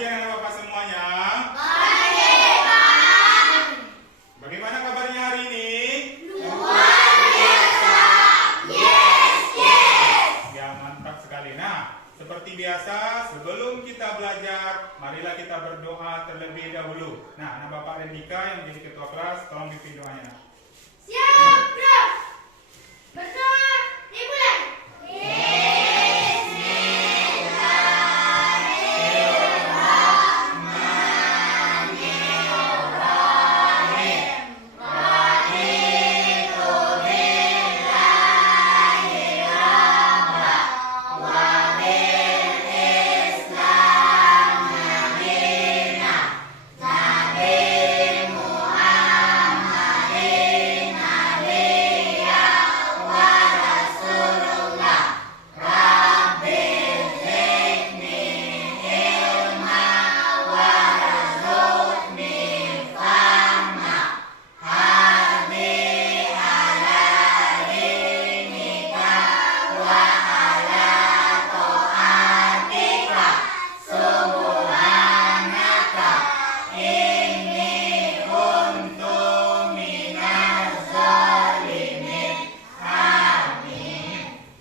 pagi anak Bapak semuanya. Baik, Pak. Bagaimana kabarnya hari ini? Luar biasa. Yes. Ya, mantap sekali. Nah, seperti biasa, sebelum kita belajar, marilah kita berdoa terlebih dahulu. Nah, anak Bapak Rendika yang menjadi ketua kelas, tolong pimpin doanya. Siap, Bro. Berdoa, dimulai.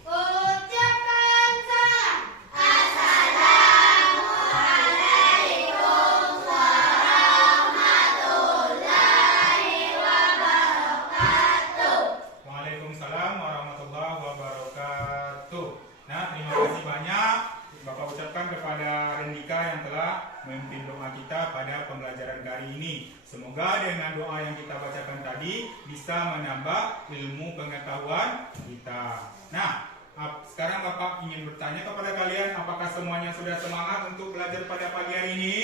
Ucapkan salam. Assalamualaikum warahmatullahi wabarakatuh. Waalaikumsalam warahmatullahi wabarakatuh. Nah, terima kasih banyak Bapak ucapkan kepada Rendika yang telah memimpin doa kita pada pembelajaran kali ini. Semoga dengan doa yang kita bacakan tadi bisa menambah ilmu pengetahuan kita. Nah, sekarang Bapak ingin bertanya kepada kalian, apakah semuanya sudah semangat untuk belajar pada pagi hari ini?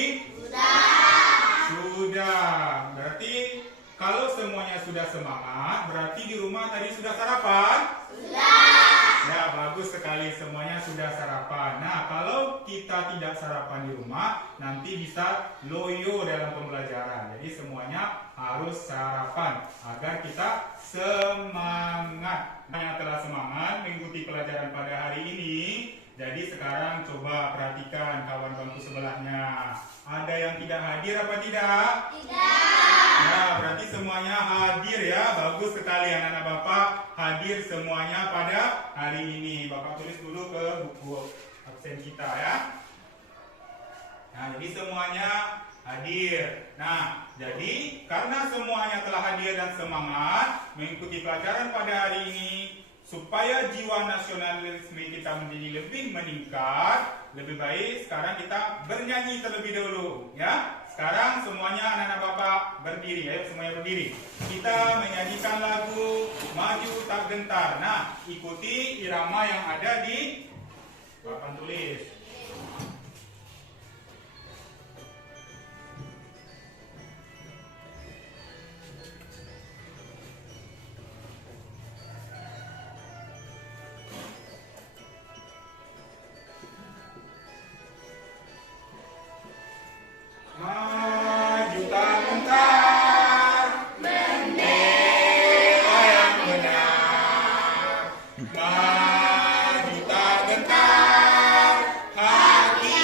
Sudah. Berarti kalau semuanya sudah semangat, berarti di rumah tadi sudah sarapan? Ya, bagus sekali, semuanya sudah sarapan. Nah, kalau kita tidak sarapan di rumah, nanti bisa loyo dalam pembelajaran. Jadi semuanya harus sarapan agar kita semangat. Yang telah semangat mengikuti pelajaran pada hari ini, jadi sekarang coba perhatikan kawan bangku sebelahnya. Ada yang tidak hadir apa tidak? Ya, berarti semuanya hadir ya. Bagus sekali anak-anak Bapak hadir semuanya pada hari ini. Bapak tulis dulu ke buku absen kita ya. Nah, jadi semuanya hadir. Nah, jadi karena semuanya telah hadir dan semangat mengikuti pelajaran pada hari ini, supaya jiwa nasionalisme kita menjadi lebih meningkat, lebih baik sekarang kita bernyanyi terlebih dahulu ya. Sekarang semuanya anak-anak Bapak berdiri, ayo semuanya berdiri. Kita menyanyikan lagu Maju Tak Gentar. Nah, ikuti irama yang ada di papan tulis. Maju tak gentar, bendera yang benar. Maju tak gentar, hati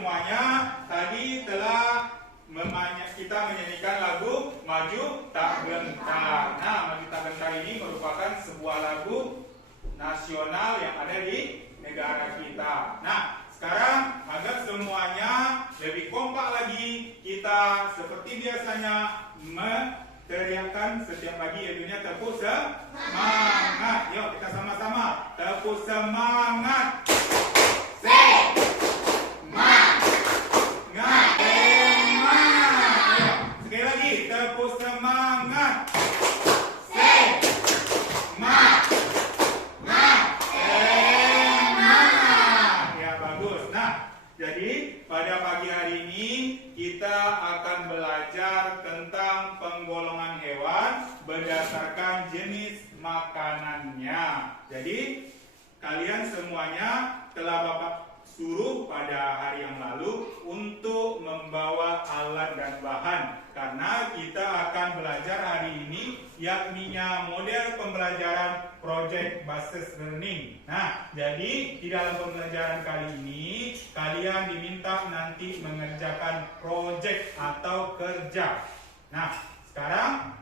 semuanya tadi telah kita menyanyikan lagu Maju Tak Gentar. Nah, Maju Tak Gentar ini merupakan sebuah lagu nasional yang ada di negara kita. Nah, sekarang agar semuanya lebih kompak lagi, kita seperti biasanya teriakan setiap pagi, yaitu tepuk semangat. Yuk kita sama-sama tepuk semangat. Semangat. Semangat. Sekali lagi tepuk semangat. Semangat. Semangat. Ya bagus. Nah, jadi pada pagi hari ini kita akan belajar tentang penggolongan hewan berdasarkan jenis makanannya. Jadi kalian semuanya telah Bapak suruh pada hari yang lalu untuk membawa alat dan bahan, karena kita akan belajar hari ini yakninya model pembelajaran project based learning. Nah, jadi di dalam pembelajaran kali ini kalian diminta nanti mengerjakan project atau kerja. Nah, sekarang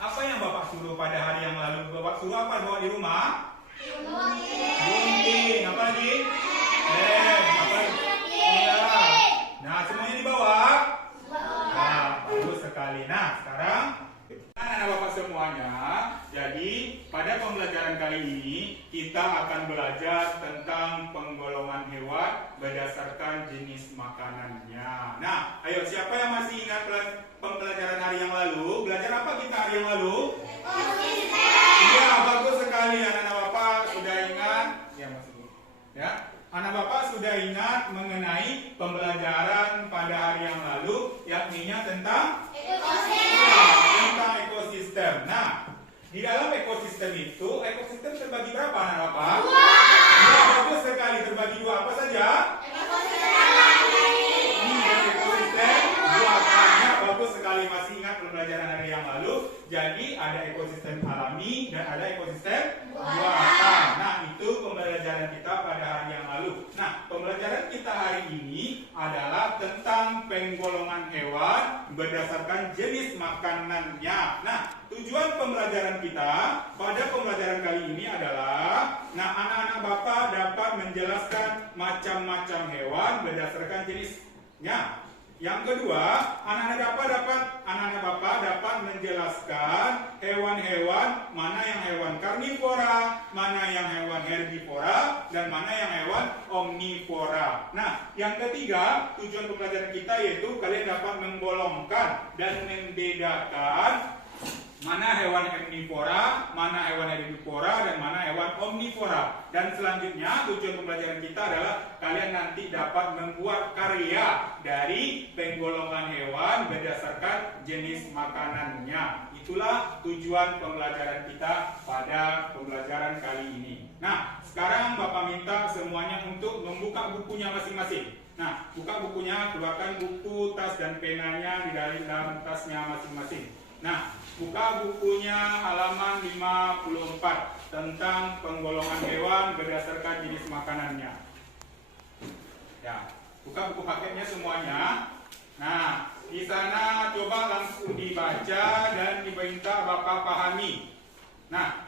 apa yang Bapak suruh pada hari yang lalu? Bapak suruh apa bawa di rumah? Gunting. Apa lagi? Apa lagi? Ya. Nah, semuanya dibawa? Nah, bagus sekali. Nah, sekarang anak-anak Bapak semuanya, jadi pada pembelajaran kali ini kita akan belajar tentang penggolongan hewan berdasarkan jenis makanannya. Nah, ayo siapa yang masih ingat pembelajaran hari yang lalu? Belajar apa kita hari yang lalu? Iya, bagus sekali. Anak-anak Bapak sudah ingat? Ya, masih. Ya. Anak Bapak sudah ingat mengenai pembelajaran pada hari yang lalu, yakninya tentang ekosistem. Nah, di dalam ekosistem itu, ekosistem terbagi berapa anak Bapak? Ya, bagus sekali, terbagi dua. Apa saja? Ekosistem buatannya. Bagus sekali, masih ingat pembelajaran hari yang lalu. Jadi ada ekosistem alami dan ada ekosistem buatan. Nah, itu pembelajaran kita pada hari yang lalu. Nah, pembelajaran kita hari ini adalah tentang penggolongan hewan berdasarkan jenis makanannya. Nah, tujuan pembelajaran kita pada pembelajaran kali ini adalah, nah, anak-anak Bapak dapat menjelaskan macam-macam hewan berdasarkan jenisnya. Yang kedua, anak-anak Bapak dapat menjelaskan hewan-hewan mana yang hewan karnivora, mana yang hewan herbivora, dan mana yang hewan omnivora. Nah, yang ketiga, tujuan pembelajaran kita yaitu kalian dapat menggolongkan dan membedakan mana hewan karnivora, mana hewan herbivora, dan mana hewan omnivora. Dan selanjutnya tujuan pembelajaran kita adalah kalian nanti dapat membuat karya dari penggolongan hewan berdasarkan jenis makanannya. Itulah tujuan pembelajaran kita pada pembelajaran kali ini. Nah, sekarang Bapak minta semuanya untuk membuka bukunya masing-masing. Nah, buka bukunya, keluarkan buku, tas, dan penanya di dalam tasnya masing-masing. Nah, buka bukunya halaman 54 tentang penggolongan hewan berdasarkan jenis makanannya. Ya, buka buku paketnya semuanya. Nah, di sana coba langsung dibaca dan diminta Bapak pahami. Nah,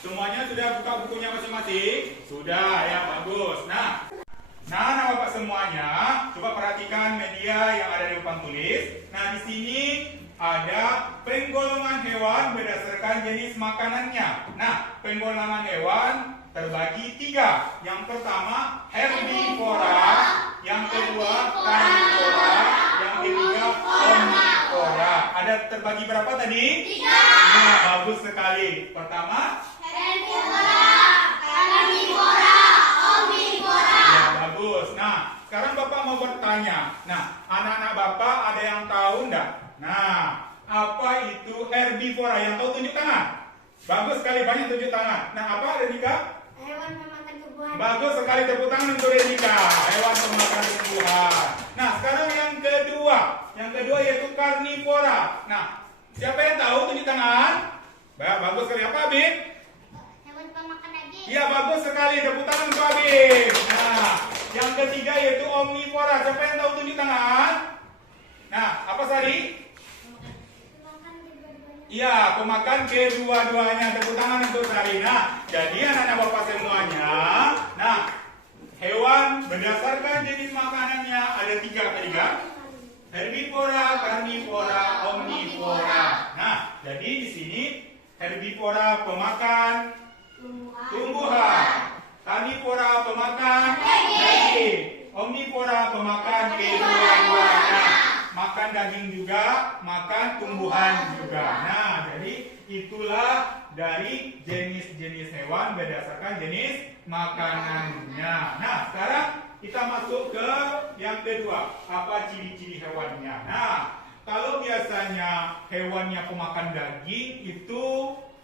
semuanya sudah buka bukunya masing-masing? Sudah, ya, bagus. Nah, anak Bapak semuanya, coba perhatikan media yang ada di depan tulis. Nah, di sini ada penggolongan hewan berdasarkan jenis makanannya. Nah, penggolongan hewan terbagi 3. Yang pertama herbivora, yang kedua karnivora, yang ketiga omnivora. Ada terbagi berapa tadi? 3. Nah, bagus sekali. Pertama herbivora, karnivora, omnivora. Ya, bagus. Nah, sekarang Bapak mau bertanya. Nah, anak-anak Bapak ada yang tahu enggak? Nah, apa itu herbivora? Yang tahu tunjuk tangan. Bagus sekali, banyak tunjuk tangan. Nah, apa Renika? Hewan pemakan tumbuhan. Bagus sekali, tepuk tangan untuk Renika. Hewan pemakan tumbuhan. Nah, sekarang yang kedua. Yang kedua yaitu karnivora. Nah, siapa yang tahu tunjuk tangan? Bagus sekali. Apa, Abid? Hewan pemakan daging. Iya, bagus sekali. Tepuk tangan untuk Abid. Nah, yang ketiga yaitu omnivora. Siapa yang tahu tunjuk tangan? Nah, apa tadi? Pemakan kedua-duanya. Iya, pemakan kedua-duanya. Tepuk tangan untuk Sari. Nah, jadi anak-anak Bapak semuanya. Nah, hewan berdasarkan jenis makanannya ada 3 tadi kan? Herbivora, karnivora, omnivora. Nah, jadi di sini herbivora pemakan tumbuhan, karnivora pemakan daging, omnivora pemakan kedua-duanya. Makan daging juga, makan tumbuhan juga. Nah, jadi itulah dari jenis-jenis hewan berdasarkan jenis makanannya. Nah, sekarang kita masuk ke yang kedua. Apa ciri-ciri hewannya? Nah, kalau biasanya hewannya pemakan daging, itu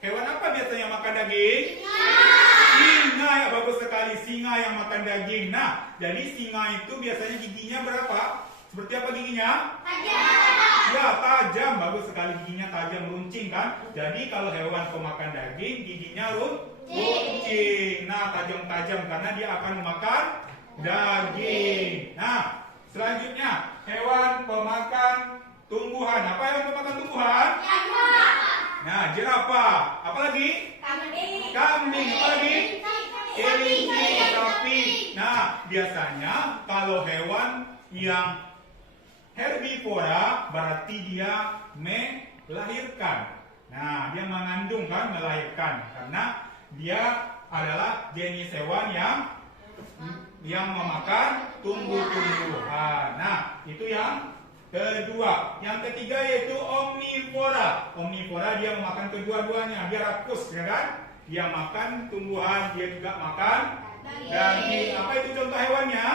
hewan apa biasanya makan daging? Singa, ya bagus sekali. Singa yang makan daging. Nah, jadi singa itu biasanya giginya berapa? Seperti apa giginya? Tajam. Ya, tajam. Bagus sekali, giginya tajam, runcing kan? Jadi kalau hewan pemakan daging, giginya runcing. Nah, tajam-tajam karena dia akan memakan daging. Nah, selanjutnya hewan pemakan tumbuhan. Apa hewan pemakan tumbuhan? Nah, jerapah. Apa lagi? Kambing. Apa lagi? Kelinci, sapi. Nah, biasanya kalau hewan yang herbivora berarti dia melahirkan. Nah, dia mengandung kan, melahirkan karena dia adalah jenis hewan yang memakan tumbuh-tumbuhan. Nah, itu yang kedua. Yang ketiga yaitu omnivora. Omnivora dia memakan kedua-duanya. Dia rakus, ya kan? Dia makan tumbuhan, dia juga makan daging. Apa itu contoh hewannya?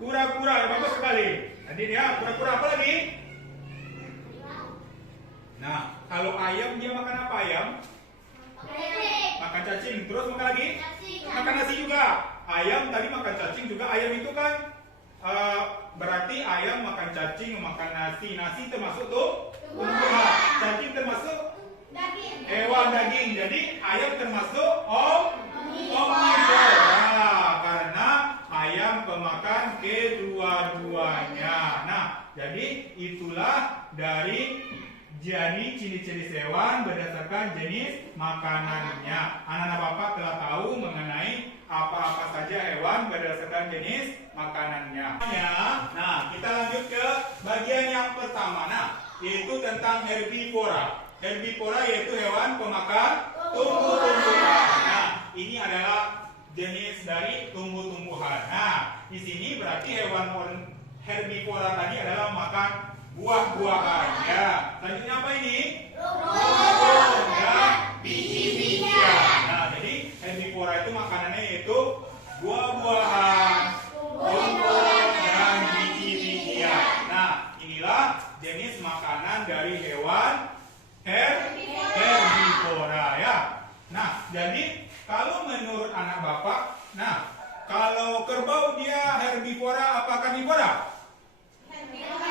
Kura-kura. Bagus sekali. Jadi dia kura-kura. Apa lagi? Nah, kalau ayam dia makan apa ayam? Makan cacing. Terus makan lagi? Makan nasi juga. Ayam tadi makan cacing juga. Ayam itu kan berarti ayam makan cacing, makan nasi. Nasi termasuk tuh tumbuhan. Cacing termasuk hewan daging. Jadi ayam termasuk omnivora karena ayam pemakan kedua-duanya. Nah, jadi itulah dari ciri-ciri hewan berdasarkan jenis makanannya. Anak-anak Bapak telah tahu mengenai apa-apa saja hewan berdasarkan jenis makanannya. Nah, kita lanjut ke bagian yang pertama. Nah, yaitu tentang herbivora. Herbivora yaitu hewan pemakan tumbuh-tumbuhan. Nah, ini adalah jenis dari tumbuh-tumbuhan. Nah, di sini berarti hewan herbivora tadi adalah makan buah-buahan. Ya, selanjutnya apa ini? Rumput dan biji-bijian. Nah, jadi herbivora itu makanannya yaitu buah-buahan, rumput dan biji-bijian. Nah, inilah jenis makanan dari hewan herbivora ya. Nah, jadi kalau menurut anak Bapak, nah, kalau kerbau dia herbivora apa karnivora?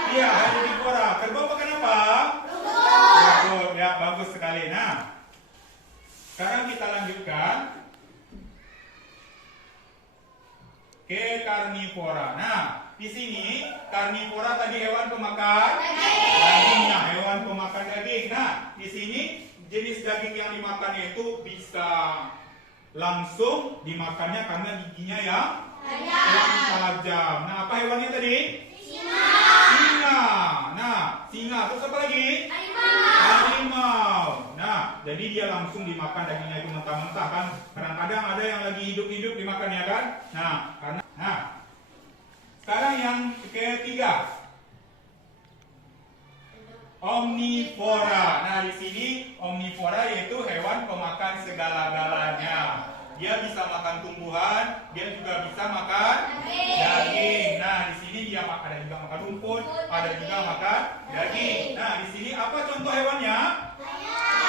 Iya, herbivora. Kerbau makan apa? Rumput. Ya, bagus sekali. Nah, sekarang kita lanjutkan ke karnivora. Nah, di sini karnivora tadi hewan pemakan dagingnya, hewan pemakan daging. Nah, di sini jenis daging yang dimakannya itu bisa langsung dimakannya karena giginya yang tajam. Nah, apa hewannya tadi? Singa. Nah, singa. Terus apa lagi? Harimau. Nah, jadi dia langsung dimakan dagingnya itu mentah-mentah kan. Kadang-kadang ada yang lagi hidup-hidup dimakan ya kan. Nah, sekarang yang ketiga, omnivora. Nah, di sini omnivora yaitu hewan pemakan segala-galanya. Dia bisa makan tumbuhan, dia juga bisa makan daging. Nah, di sini dia ada juga makan rumput, ada juga makan daging. Nah, di sini apa contoh hewannya?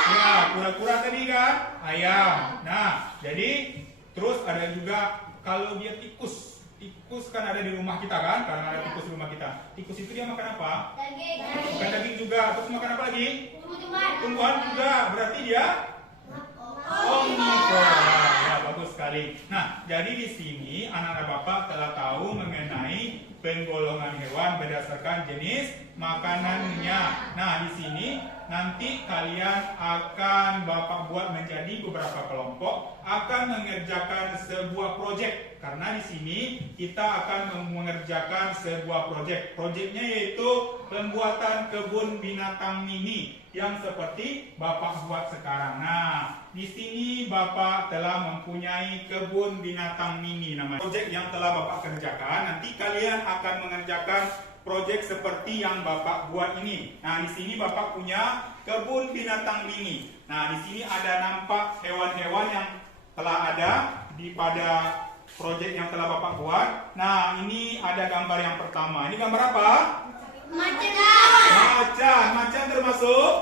Ya, kura-kura tadi kan, ayam. Nah, jadi terus ada juga kalau dia tikus. Tikus kan ada di rumah kita kan, karena ada tikus di rumah kita. Tikus itu dia makan apa? Makan daging juga. Terus makan apa lagi? tumbuhan juga, berarti dia omnivora. Ya, bagus sekali. Nah, jadi di sini anak-anak Bapak telah tahu mengenai penggolongan hewan berdasarkan jenis makanannya. Nah, di sini nanti kalian akan Bapak buat menjadi beberapa kelompok, akan mengerjakan sebuah proyek. Karena di sini kita akan mengerjakan sebuah proyek. Proyeknya yaitu pembuatan kebun binatang mini yang seperti Bapak buat sekarang. Nah, di sini Bapak telah mempunyai kebun binatang mini namanya. Proyek yang telah Bapak kerjakan, nanti kalian akan mengerjakan proyek seperti yang Bapak buat ini. Nah, di sini Bapak punya kebun binatang mini. Nah, di sini ada nampak hewan-hewan yang telah ada pada proyek yang telah Bapak buat. Nah, ini ada gambar yang pertama. Ini gambar apa? Macan. Macan termasuk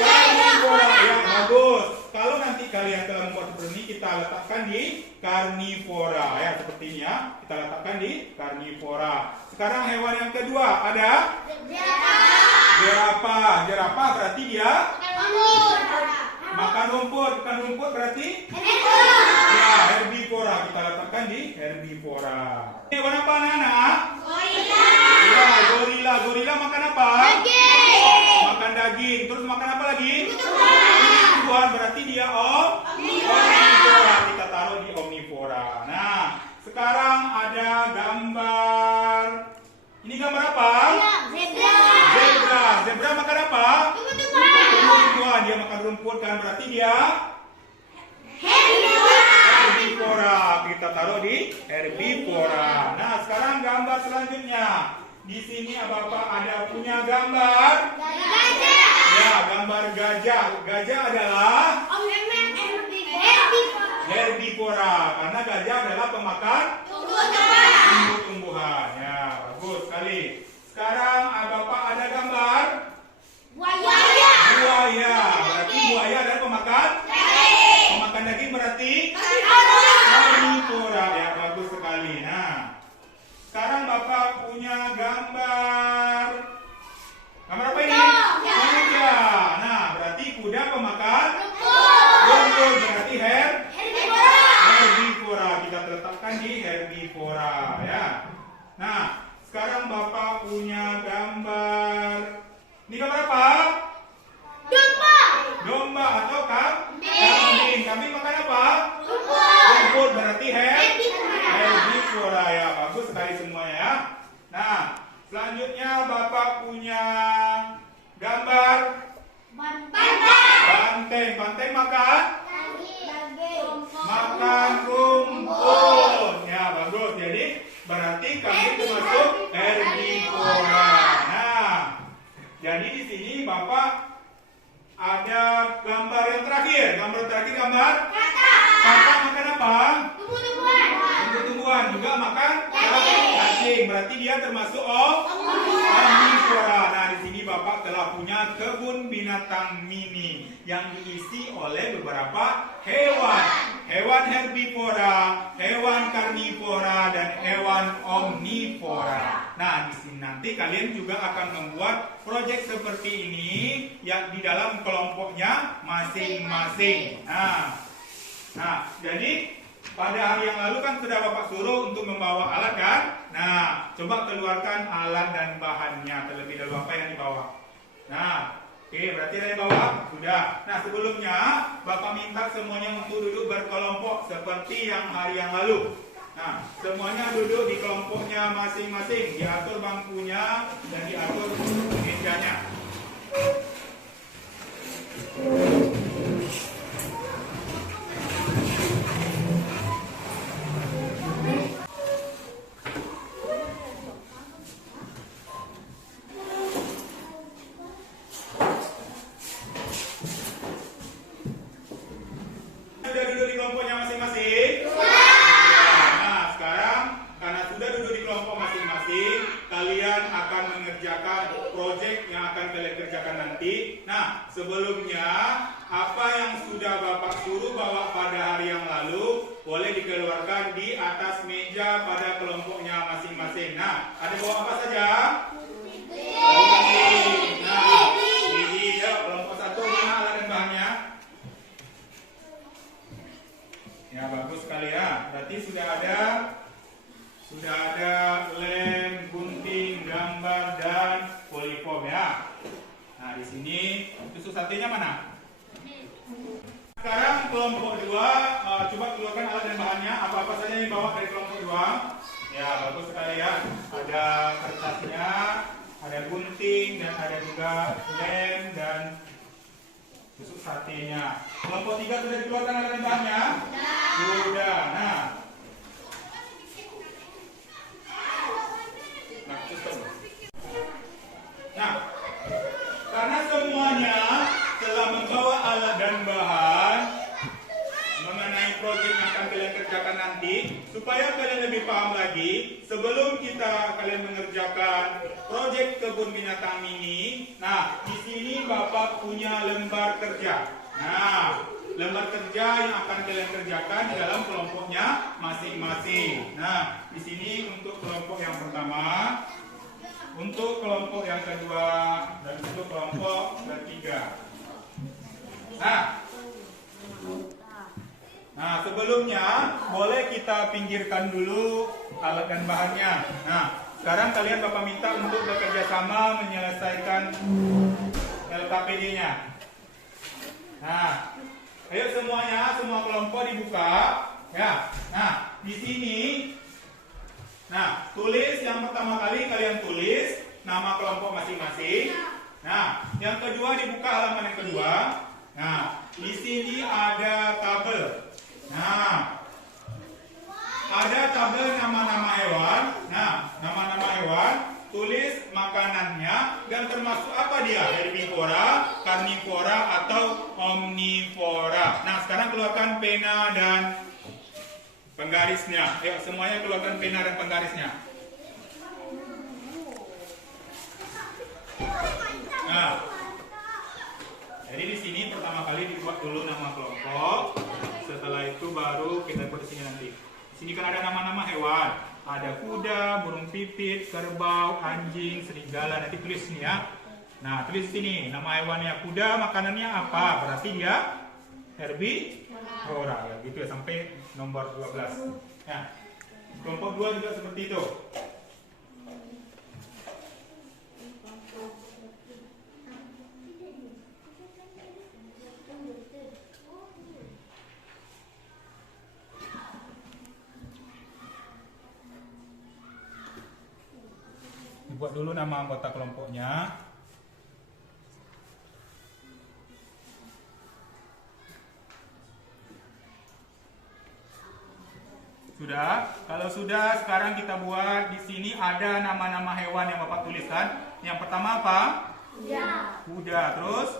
karnivora. Ya, bagus. Kalau nanti kalian telah membuat seperti ini, kita letakkan di karnivora. Ya, seperti ini ya. Kita letakkan di karnivora. Sekarang hewan yang kedua ada jerapah. Jerapah berarti dia makan rumput. Makan rumput berarti ya, herbivora. Kita letakkan di herbivora. Ini hewan apa anak-anak? Ya, gorila. Gorila makan apa? Makan daging. Terus makan apa lagi? Tumbuhan. Berarti dia omnivora. Kita taruh di omnivora. Nah, sekarang ada gambar. Ini gambar apa? Zebra. Zebra makan apa? Tumbuhan. Dia makan rumput kan? Berarti dia herbivora. Kita taruh di herbivora. Nah, sekarang gambar selanjutnya. Di sini Bapak ada punya gambar. Ya, gambar gajah. Gajah adalah herbivora karena gajah adalah pemakan tumbuh-tumbuhan. Ya, bagus sekali. Sekarang Bapak ada gambar buaya. Berarti buaya adalah pemakan daging, berarti karnivora. Ya, bagus sekali. Nah, sekarang Bapak punya gambar apa ini? Kuda. Nah, berarti kuda pemakan rumput, berarti herbivora. Kita letakkan di herbivora ya. Nah, sekarang Bapak punya gambar. Ini gambar apa? Domba atau kambing. Kambing makan apa? Rumput, berarti herbivora ya. Bagus sekali semuanya ya. Nah, selanjutnya Bapak punya gambar banteng. Banteng makan rumput. Ya, bagus. Jadi berarti kambing termasuk herbivora. Nah, jadi di sini Bapak ada gambar yang terakhir. Gambar terakhir gambar katak makan apa? Tumbuh-tumbuhan. Juga makan cacing. Berarti dia termasuk omnivora. Nah, di sini Bapak telah punya kebun binatang mini yang diisi oleh beberapa hewan. Hewan herbivora, hewan karnivora, dan hewan omnivora. Nah, di sini nanti kalian juga akan membuat proyek seperti ini yang di dalam kelompoknya masing-masing. Nah, jadi pada hari yang lalu kan sudah Bapak suruh untuk membawa alat kan? Nah, coba keluarkan alat dan bahannya terlebih dahulu. Apa yang dibawa? Nah, oke, berarti ada yang bawa? Sudah. Nah, sebelumnya Bapak minta semuanya untuk duduk berkelompok seperti yang hari yang lalu. Nah, semuanya duduk di kelompoknya masing-masing. Diatur bangkunya dan diatur mejanya. Sudah duduk di kelompoknya masing-masing? Nah, sekarang karena sudah duduk di kelompok masing-masing, kalian akan mengerjakan proyek yang akan kalian kerjakan nanti. Nah, sebelumnya apa yang sudah Bapak suruh bawa pada hari yang lalu boleh dikeluarkan di atas meja pada kelompoknya masing-masing. Nah, ada bawa apa saja? Nah, Nah, di sini tusuk satenya mana? Sekarang kelompok 2, coba keluarkan alat dan bahannya. Apa-apa saja yang dibawa dari kelompok 2? Ya, bagus sekali ya. Ada kertasnya, ada gunting, dan ada juga lem dan tusuk satenya. Kelompok 3 sudah dikeluarkan alat dan bahannya? Sudah. Nah, karena semuanya telah membawa alat dan bahan mengenai proyek yang akan kalian kerjakan nanti, supaya kalian lebih paham lagi, sebelum kalian mengerjakan proyek kebun binatang mini. Nah, di sini Bapak punya lembar kerja. Nah, lembar kerja yang akan kalian kerjakan di dalam kelompoknya masing-masing. Nah, di sini untuk kelompok yang pertama, untuk kelompok yang kedua, dan untuk kelompok ketiga. Nah, sebelumnya boleh kita pinggirkan dulu alat dan bahannya. Nah, sekarang kalian Bapak minta untuk bekerja sama menyelesaikan LKPD-nya. Nah, ayo semuanya, semua kelompok dibuka. Ya. Nah, di sini, tulis yang pertama kali kalian tulis nama kelompok masing-masing. Nah, yang kedua dibuka halaman yang kedua. Nah, di sini ada tabel. Nah, ada tabel nama-nama hewan. Nah, nama-nama hewan, tulis makanannya dan termasuk apa dia? Herbivora, karnivora, atau omnivora. Nah, sekarang keluarkan pena dan penggarisnya. Ayo semuanya keluarkan pena dan penggarisnya. Nah, jadi di sini pertama kali dibuat dulu nama kelompok. Setelah itu baru kita buat di sini nanti. Di sini kan ada nama-nama hewan. Ada kuda, burung pipit, kerbau, anjing, serigala. Nanti tulis sini ya. Nah, tulis sini nama hewannya kuda, makanannya apa? Berarti dia herbivora. Ya, gitu ya sampai nomor 12. Nah, kelompok 2 juga seperti itu. Buat dulu nama anggota kelompoknya. Sudah? Kalau sudah, sekarang kita buat di sini ada nama-nama hewan yang Bapak tuliskan. Yang pertama apa? Kuda. Terus?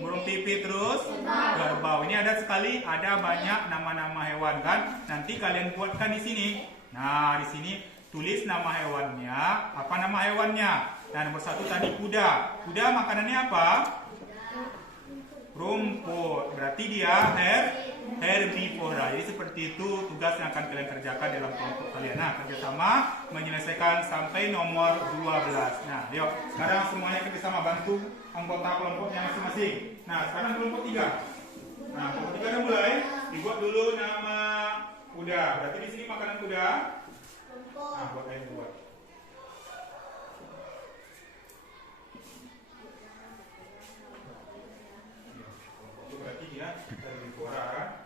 Burung pipit. Terus? Kerbau. Ini ada banyak nama-nama hewan kan? Nanti kalian buatkan di sini. Nah, di sini tulis nama hewannya, apa nama hewannya. Nah, nomor 1 tadi kuda. Kuda makanannya apa? Rumput. Berarti dia herbivora. Jadi seperti itu tugas yang akan kalian kerjakan dalam kelompok kalian. Nah, kerjasama menyelesaikan sampai nomor 12. Nah, yuk. Sekarang semuanya kerjasama bantu anggota kelompoknya masing-masing. Nah, sekarang kelompok 3. Nah, kelompok 3 udah mulai. Dibuat dulu nama kuda. Berarti di sini makanan kuda. Nah, buat kalian buat. Itu berarti dia herbivora.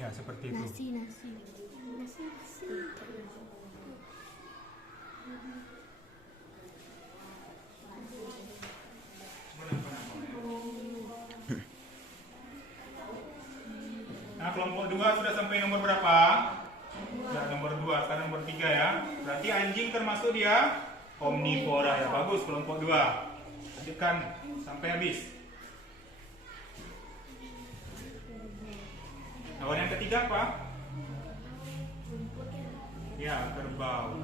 Ya, seperti itu. Nasi. Nah, kelompok 2 sudah sampai nomor berapa? Ya, nomor 2. Sekarang nomor sepertiga ya. Berarti anjing termasuk dia omnivora ya. Bagus, kelompok 2. Lanjutkan sampai habis. Hewan yang ketiga apa? Ya, kerbau.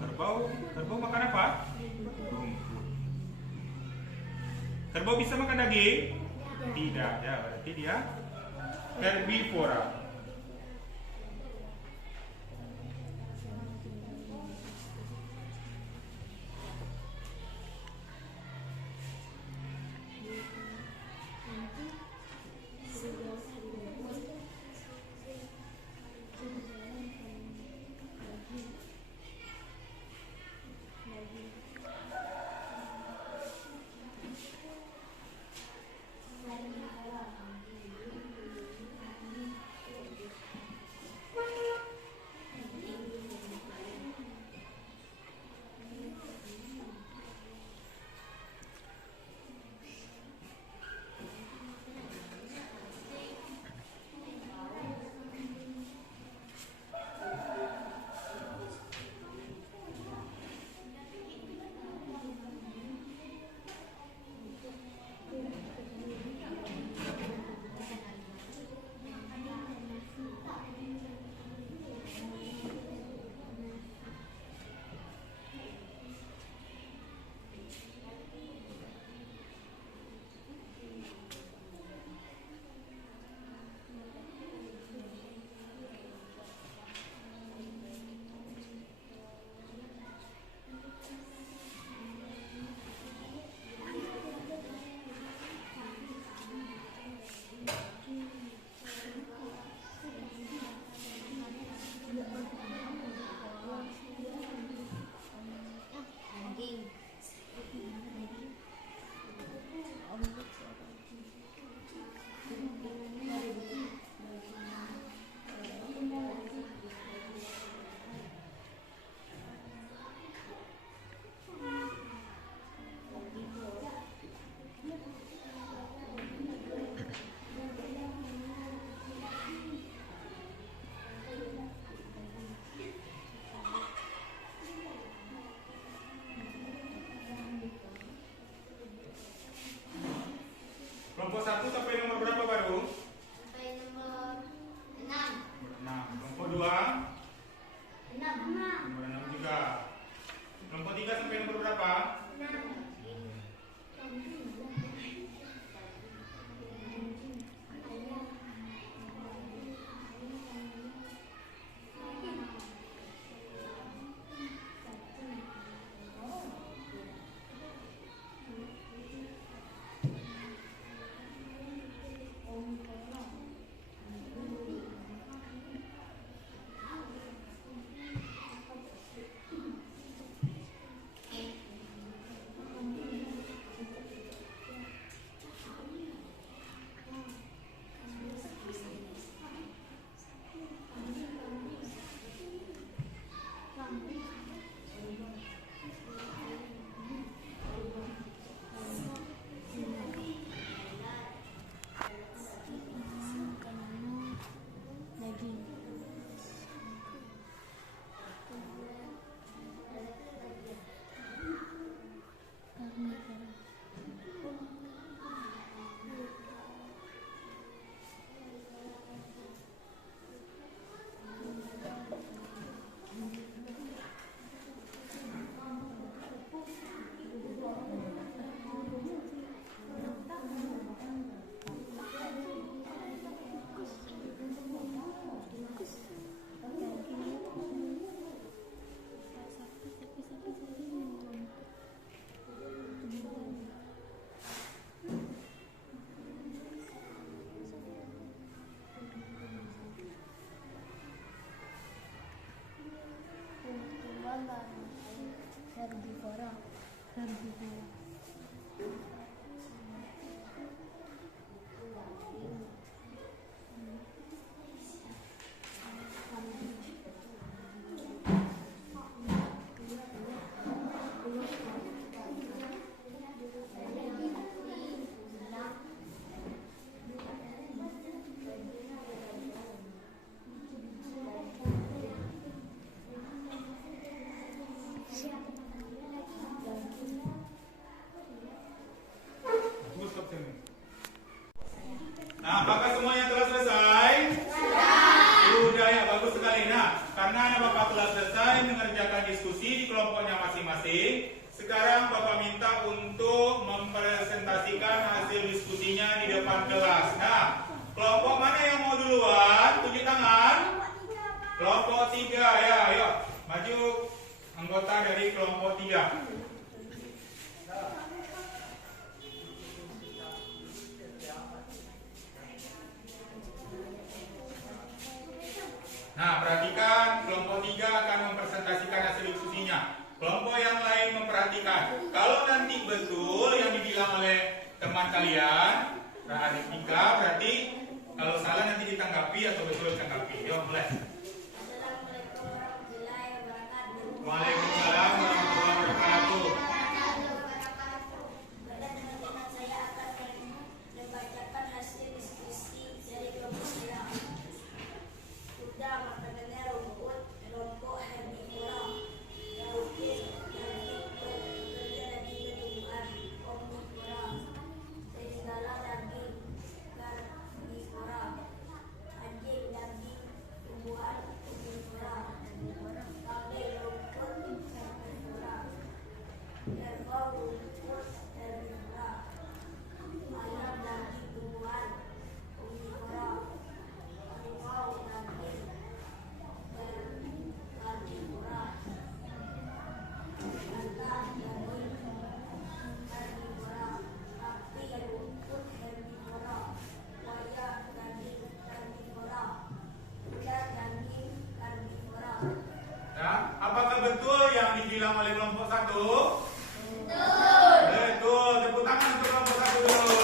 Kerbau makan apa? Rumput. Kerbau bisa makan daging? Tidak, ya berarti dia herbivora. Kelompok 1 sampai nomor berapa baru? Sampai nomor 6. Nomor 6. Kelompok 2? 6. Nomor 6 juga. Kelompok 3 sampai nomor berapa? 6. Herbivora. diskusi di kelompoknya masing-masing. Sekarang Bapak minta untuk mempresentasikan hasil diskusinya di depan kelas. Nah, kelompok mana yang mau duluan? Tunjuk tangan. Kelompok 3 ya, ayo. Maju anggota dari kelompok 3. Nah, perhatikan, kelompok 3 akan mempresentasikan hasil diskusinya. Kelompok yang lain memperhatikan. Kalau nanti betul yang dibilang oleh teman kalian, nah, Ika, berarti kalau salah nanti ditanggapi atau betul ditanggapi. Yuk, mulai. Assalamualaikum warahmatullahi wabarakatuh. Waalaikumsalam warahmatullahi wabarakatuh. Pada teman-teman saya akan membacakan hasil diskusi dari kelompok saya. Kuda makanannya rumput, kelompok herbivora. Laukis, daging, bekerja daging tumbuhan, omnivora. Serigala daging, karnivora. Anjing daging, tumbuhan, omnivora. Kambing rumput, herbivora. Kerbau rumput, herbivora. Ayam daging tumbuhan, omnivora. Harimau daging, karnivora. Gajah daging, karnivora. Sapi rumput, herbivora. Buaya daging, karnivora. Kuda daging, karnivora. Ya, apakah betul yang dibilang oleh kelompok 1? Betul. Betul. Tepuk tangan untuk kelompok 1 dulu.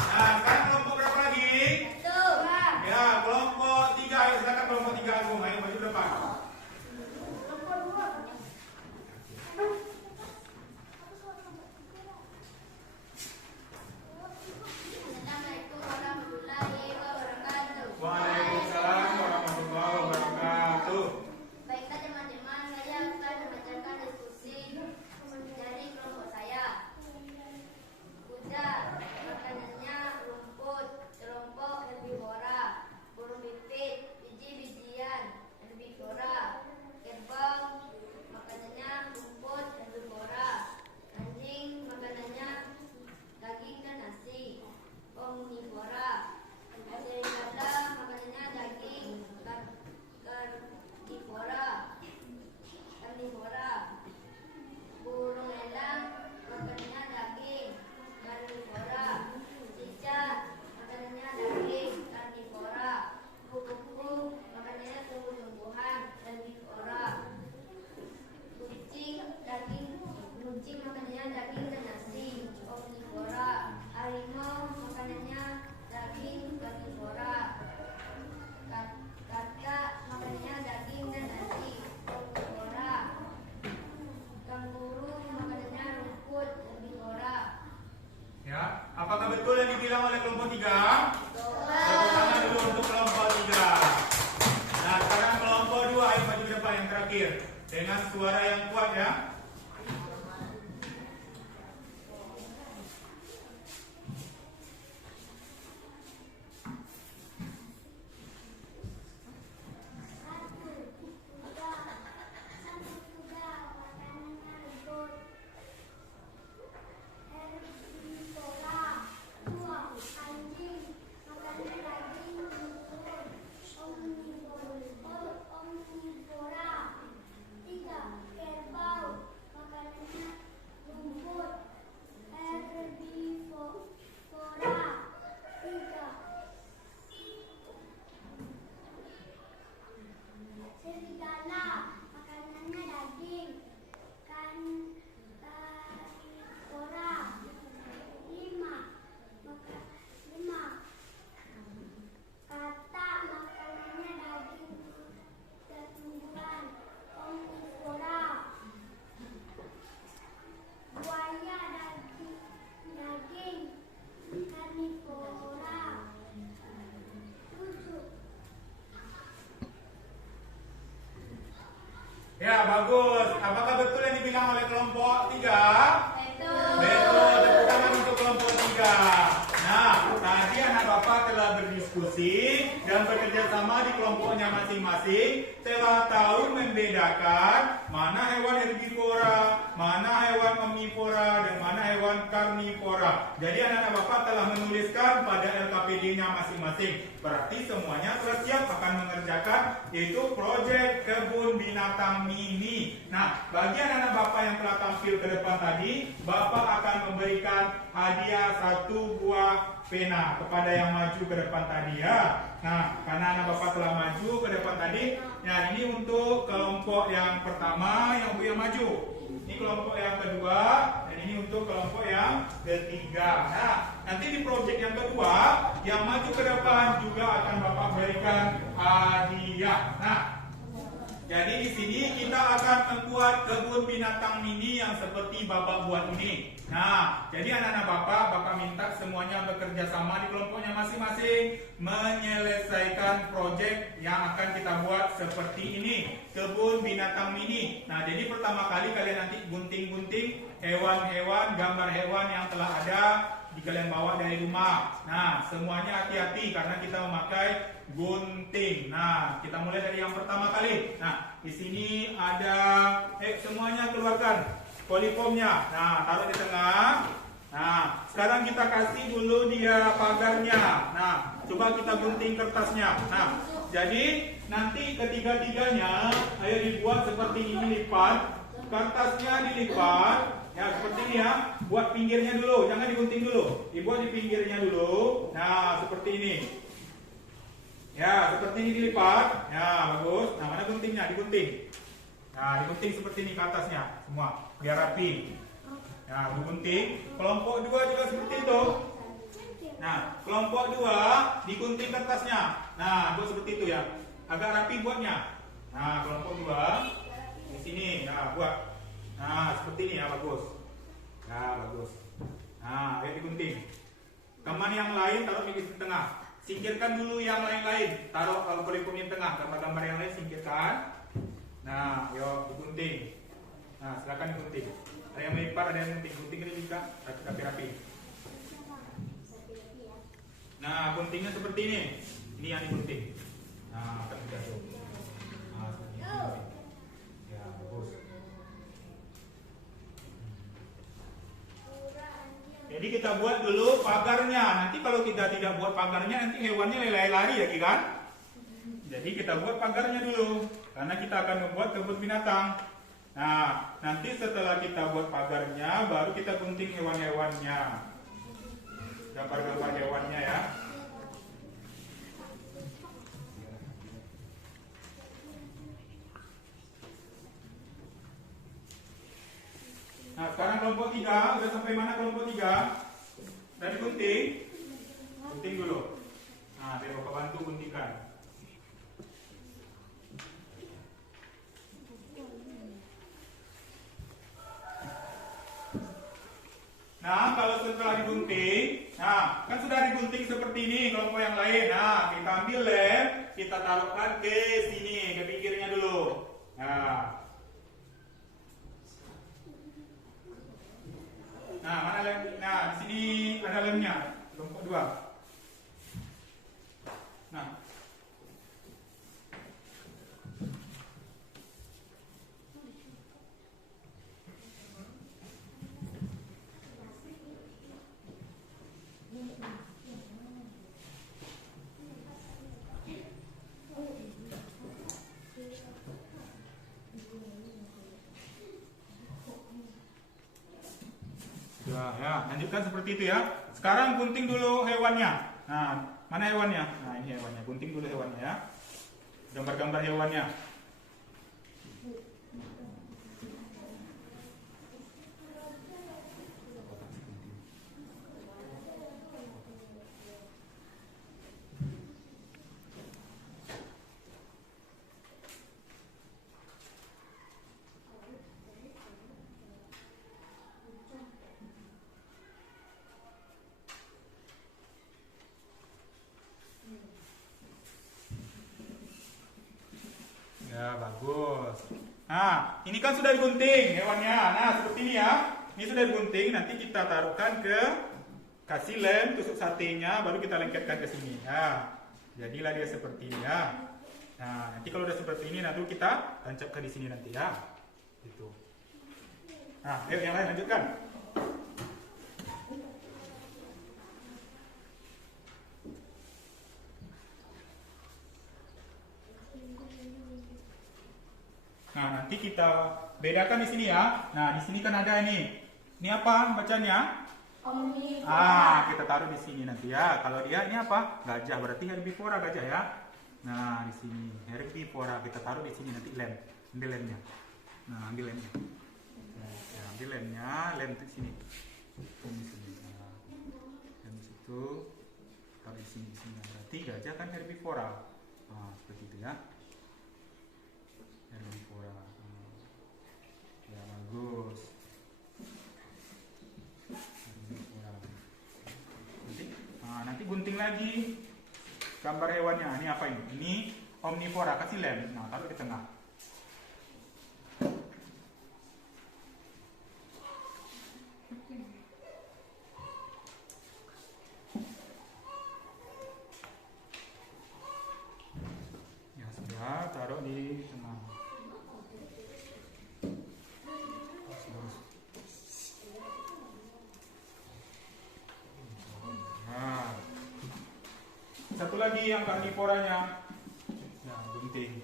Nah, sekarang kelompok berapa lagi? Betul. Ya, kelompok 3. Ayo silakan kelompok 3 Agung. Ayo maju depan. Assalamualaikum warahmatullahi wabarakatuh. Waalaikumsalam warahmatullahi wabarakatuh. Baiklah teman-teman, saya akan membacakan diskusi dari kelompok saya. Kuda, makanannya rumput, kelompok herbivora. Burung pipit, biji-bijian, herbivora. Kerbau, makanannya rumput, herbivora. Anjing, makanannya daging dan nasi, omnivora. Serigala, makanannya daging, karnivora. Burung elang, makanannya daging, karnivora. Cicak, makanannya daging, karnivora. Kupu-kupu, makanannya tumbuh-tumbuhan, karnivora. Kucing makanannya daging dan nasi, omnivora. Harimau makanannya daging, karnivora. Katak makanannya daging dan nasi, omnivora. Kanguru makanannya rumput, herbivora. Ya, apakah betul yang dibilang oleh kelompok 3? Tepuk tangan dulu untuk kelompok 3. Nah, sekarang kelompok 2. Ayo maju ke depan yang terakhir. Dengan suara yang kuat ya. Ya, bagus. Apakah betul yang dibilang oleh kelompok 3? Betul. Betul. Tepuk tangan untuk kelompok 3. Nah, tadi anak Bapak telah setelah berdiskusi dan bekerja sama di kelompoknya masing-masing, telah tahu membedakan mana hewan herbivora, mana hewan omnivora, dan mana hewan karnivora. Jadi anak-anak Bapak telah menuliskan pada LKPD-nya masing-masing. Berarti semuanya telah siap akan mengerjakan yaitu proyek kebun binatang mini. Nah, bagi anak-anak Bapak yang telah tampil ke depan tadi, Bapak akan memberikan hadiah 1 buah pena kepada yang maju ke depan tadi ya. Nah, karena anak Bapak telah maju ke depan tadi, nah ini untuk kelompok yang pertama yang maju. Ini kelompok yang kedua, dan ini untuk kelompok yang ketiga. Nah, nanti di proyek yang kedua, yang maju ke depan juga akan Bapak berikan hadiah. Nah, jadi di sini kita akan membuat kebun binatang mini yang seperti Bapak buat ini. Nah, jadi anak-anak Bapak minta semuanya bekerja sama di kelompoknya masing-masing menyelesaikan proyek yang akan kita buat seperti ini, kebun binatang mini. Nah, jadi pertama kali kalian nanti gunting-gunting hewan-hewan, gambar hewan yang telah ada di kalian bawa dari rumah. Nah, semuanya hati-hati karena kita memakai gunting. Nah, kita mulai dari yang pertama kali. Nah, di sini ada semuanya keluarkan poliformnya. Nah, taruh di tengah. Nah, sekarang kita kasih dulu dia pagarnya. Nah, coba kita gunting kertasnya. Nah, jadi nanti ketiga-tiganya ayo dibuat seperti ini, lipat. Kertasnya dilipat. Ya, seperti ini ya. Buat pinggirnya dulu, jangan digunting dulu. Dibuat di pinggirnya dulu. Nah, seperti ini. Ya, seperti ini dilipat. Ya, bagus. Nah, mana guntingnya? Digunting. Nah, digunting seperti ini ke atasnya semua, biar rapi. Nah, digunting. Kelompok 2 juga seperti itu. Nah, kelompok 2 digunting kertasnya. Nah, buat seperti itu ya. Agak rapi buatnya. Nah, kelompok 2 di sini. Nah, buat. Nah, seperti ini ya, bagus. Nah, bagus. Nah, lihat digunting. Teman yang lain taruh di tengah. Singkirkan dulu yang lain-lain. Taruh poliformnya tengah. Gambar-gambar yang lain singkirkan. Nah, yuk digunting. Nah, silakan digunting. Ada yang melipat, ada yang gunting. Gunting ini juga rapi-rapi. Nah, guntingnya seperti ini. Ini yang digunting. Nah, akan jatuh. Nah, seperti ini. Ya, bagus. Jadi kita buat dulu pagarnya. Nanti kalau kita tidak buat pagarnya, nanti hewannya lari-lari ya, kan? Jadi kita buat pagarnya dulu, karena kita akan membuat kebun binatang. Nah, nanti setelah kita buat pagarnya, baru kita gunting hewan-hewannya. Gambar-gambar hewannya ya. Nah, sekarang kelompok 3, udah sampai mana kelompok 3? Dari gunting. Gunting dulu. Nah, biar Bapak bantu guntingkan. Nah, kalau setelah digunting, nah, kan sudah digunting seperti ini kelompok yang lain. Nah, kita ambil lem, kita taruhkan ke sini, ke pinggirnya dulu. Nah, mana lem? Nah, di sini ada lemnya, kelompok 2. Nah, ya, lanjutkan seperti itu ya. Sekarang gunting dulu hewannya. Nah, mana hewannya? Nah, ini hewannya. Gunting dulu hewannya ya. Gambar-gambar hewannya. Ya, bagus. Nah, ini kan sudah digunting hewannya. Nah, seperti ini ya. Ini sudah digunting, nanti kita taruhkan ke kasih lem tusuk satenya, baru kita lengketkan ke sini. Ya, jadilah dia seperti ini ya. Nah, nanti kalau udah seperti ini, nanti kita tancapkan di sini nanti ya. Gitu. Nah, ayo yang lain lanjutkan. Nah, nanti kita bedakan di sini ya. Nah, di sini kan ada ini. Ini apa bacanya? Kita taruh di sini nanti ya. Kalau dia ini apa? Gajah, berarti herbivora gajah ya. Nah, di sini herbivora kita taruh di sini nanti lem. Ambil lemnya. Nah, ambil lemnya. Ya, ambil lemnya, lem di sini. Di sini. Nah, lem di situ. Taruh di sini, di sini. Berarti gajah kan herbivora. Nah, seperti itu ya. Herbivora. Ya, bagus. Nanti gunting lagi gambar hewannya. Ini apa ini? Ini omnivora, kasih lem. Nah, taruh di tengah. Ya sudah, taruh di tengah. Satu lagi yang karnivoranya, ya gunting.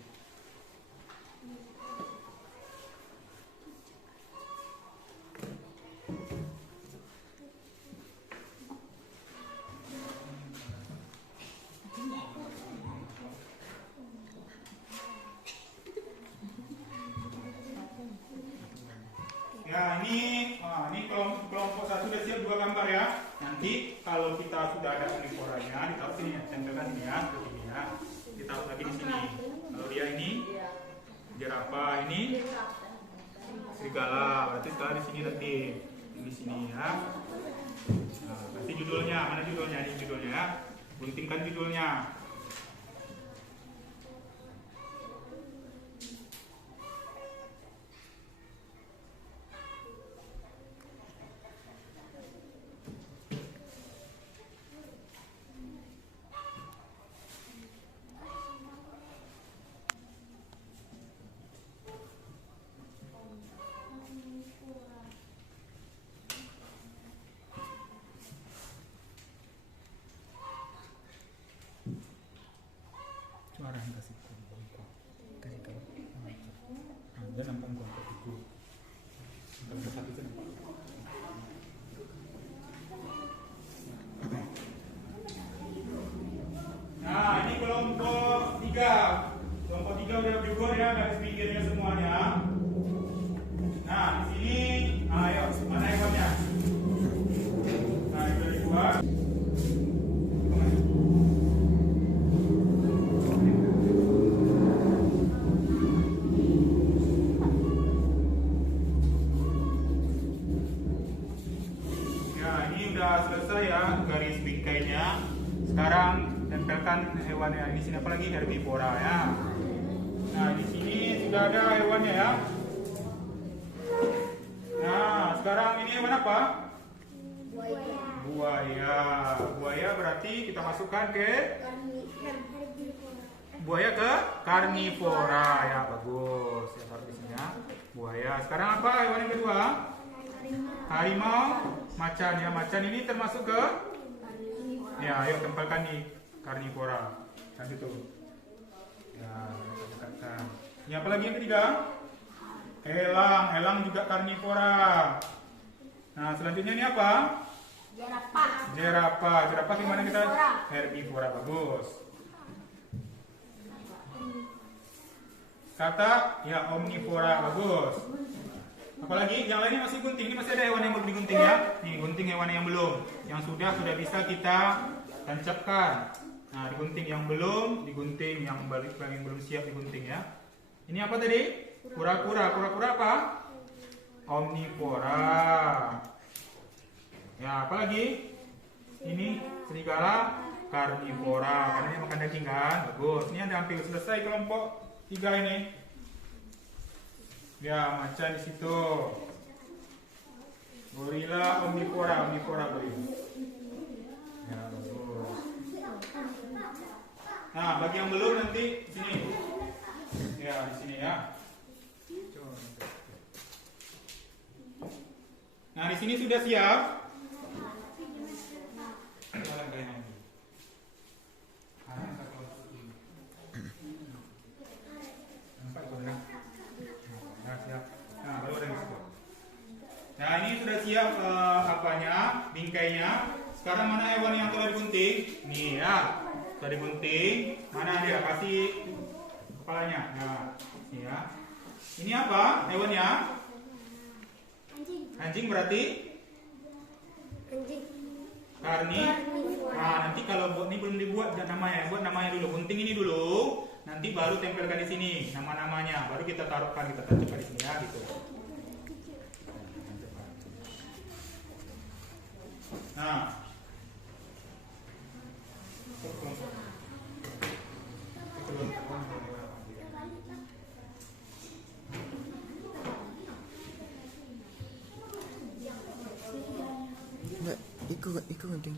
Ya ini kelompok satu sudah siap 2 gambar ya. Nanti kalau kita sudah ada karnivoranya, ditaruh sini ya, tempelkan sini ya, seperti ini ya. Ditaruh lagi di sini. Kalau dia ini jerapah, ini serigala, berarti setelah di sini nanti di sini ya. Nah, nanti judulnya, mana judulnya? Ini judulnya ya. Guntingkan judulnya. Suara yang kasih tahu. Dia nampak kelompok itu. Kelompok satu itu nampak. Nah, ini kelompok 3. Kelompok 3 udah gugur ya, garis pinggirnya semuanya. Nah, di sini, ayo, mana hewannya? Nah, itu dari 2. Selesai ya garis bingkainya. Sekarang tempelkan hewannya. Di sini apa lagi? Herbivora ya. Nah, di sini sudah ada hewannya ya. Nah, sekarang ini hewan apa? Buaya. Buaya berarti kita masukkan ke buaya ke karnivora ya, bagus. Ya, taruh di sini ya. Buaya. Sekarang apa hewan yang kedua? Harimau. Macan ya, macan ini termasuk ke? Ya, ayo tempelkan di karnivora. Kan itu. Ya, dekatkan. Ini apa lagi yang ketiga? Elang, elang juga karnivora. Nah, selanjutnya ini apa? Jerapah. Jerapah, jerapah gimana kita? Herbivora, bagus. Kata ya omnivora, bagus. Apalagi yang lainnya masih gunting. Ini masih ada hewan yang belum digunting ya. Nih, gunting hewan yang belum. Yang sudah bisa kita tancapkan. Nah, digunting yang belum, digunting yang belum siap digunting ya. Ini apa tadi? Kura-kura. Kura-kura apa? Omnivora. Ya, apalagi? Ini serigala karnivora. Karena dia makan daging kan. Bagus. Ini ada hampir selesai kelompok 3 ini. Ya, macan di situ. Gorila, omnivora gorila. Ya, bagus. Nah, bagi yang belum nanti sini. Ya, di sini ya. Nah, di sini sudah siap. Nah, ini sudah siap apanya, bingkainya. Sekarang mana hewan yang telah digunting? Nih ya, sudah digunting. Mana dia? Kasih kepalanya. Nah, ini ya. Ini apa hewannya? Anjing berarti? Anjing. Karni. Nah, nanti kalau buat ini belum dibuat namanya, buat namanya dulu. Gunting ini dulu. Nanti baru tempelkan di sini nama-namanya. Baru kita taruhkan, kita tancapkan di sini ya, gitu. Nah. Nggak, ikut gunting.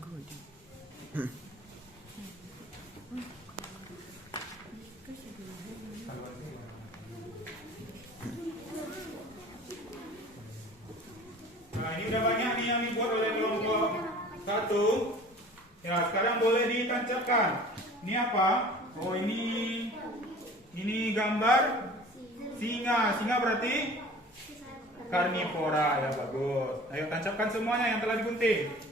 Nah, ini udah banyak nih yang dibuat oleh kelompok 1. Ya, sekarang boleh ditancapkan. Ini apa? Oh, ini gambar singa. Singa berarti karnivora. Ya, bagus. Ayo tancapkan semuanya yang telah digunting.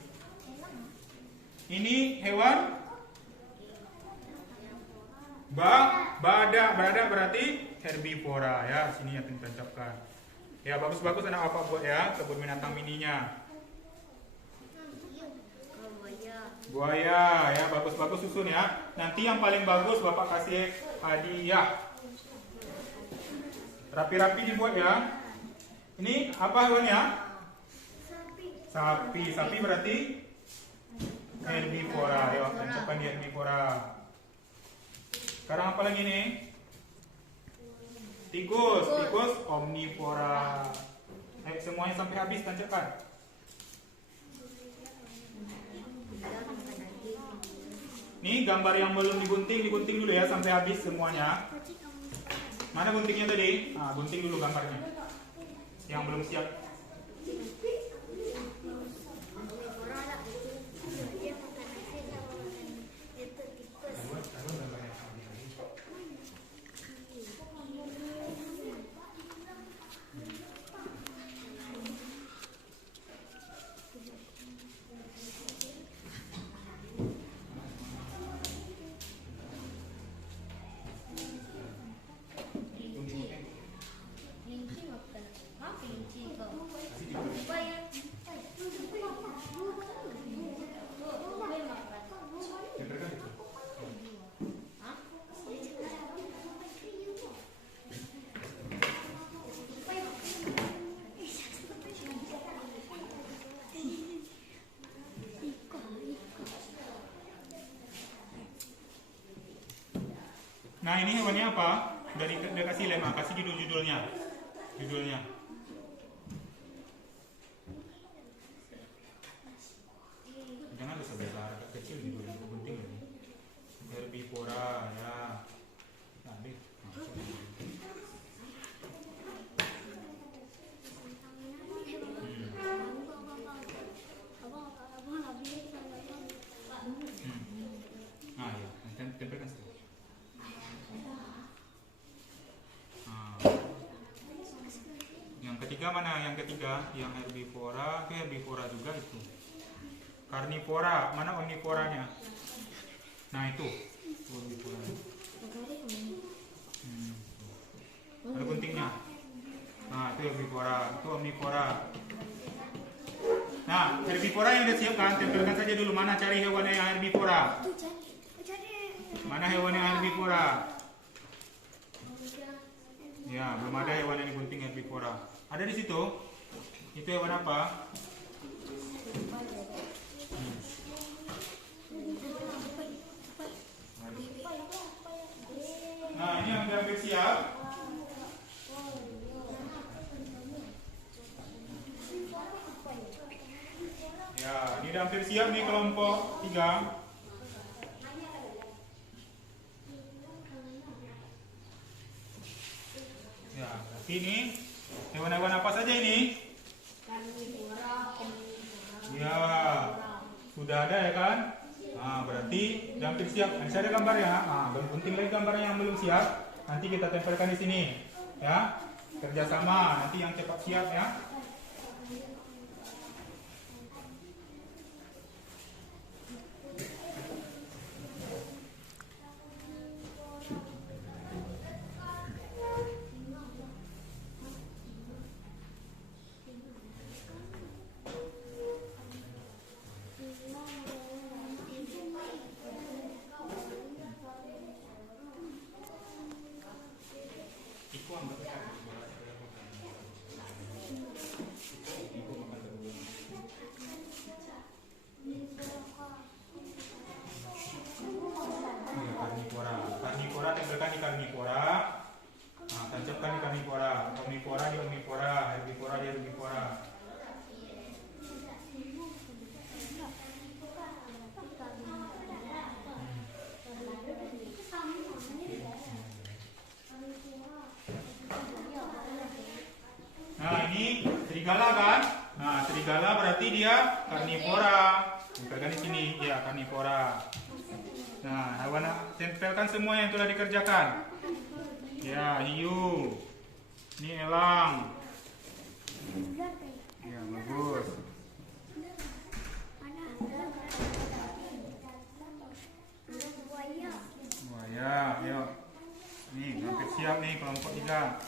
Ini hewan badak berarti herbivora ya. Sini yang ditancapkan. Ya, bagus-bagus anak apa buat ya kebun binatang mininya. Buaya ya, bagus-bagus susun ya. Nanti yang paling bagus Bapak kasih hadiah. Rapi-rapi dibuat ya. Ini apa hewannya? Sapi berarti herbivora. Ayo tancapkan di herbivora. Sekarang apa lagi nih? Tikus omnivora. Ayo semuanya sampai habis tancapkan. Nih gambar yang belum digunting dulu ya sampai habis semuanya. Mana guntingnya tadi? Nah, gunting dulu gambarnya. Yang belum siap. Nah, ini hewannya apa? Udah kasih lem, kasih judulnya. Jangan besar-besar, agak kecil judulnya, penting ini. Herbivora ya. Nanti. Nah, ya, tempelkan sedikit. Yang ketiga mana? Yang ketiga yang herbivora, itu herbivora juga itu. Karnivora, mana omnivoranya? Nah itu omnivoranya. Ada guntingnya. Nah itu herbivora, itu omnivora. Nah herbivora yang udah siap kan, tempelkan saja dulu. Mana cari hewannya yang herbivora? Mana hewan yang herbivora? Ya, belum ada hewan yang digunting herbivora. Ada di situ. Itu hewan apa? Nah, ini yang hampir siap. Ya, ini Udah hampir siap nih kelompok 3. Ya, berarti ini hewan-hewan apa saja ini? Ya, sudah ada ya kan? Nah, berarti udah hampir siap. Nah, saya ada gambarnya. Nah, gunting lagi gambarnya yang belum siap. Nanti kita tempelkan di sini. Ya, kerjasama. Nanti yang cepat siap ya. Karnivora tempelkan di karnivora. Nah, tancapkan di karnivora. Omnivora di omnivora, herbivora di herbivora. Nah, ini serigala kan? Nah, serigala berarti dia karnivora. Tempelkan di sini, ya karnivora. Nah, hewan tempelkan semua yang telah dikerjakan. Ya, hiu. Ini elang. Ya, bagus. Buaya, yuk. Nih, hampir siap nih kelompok 3.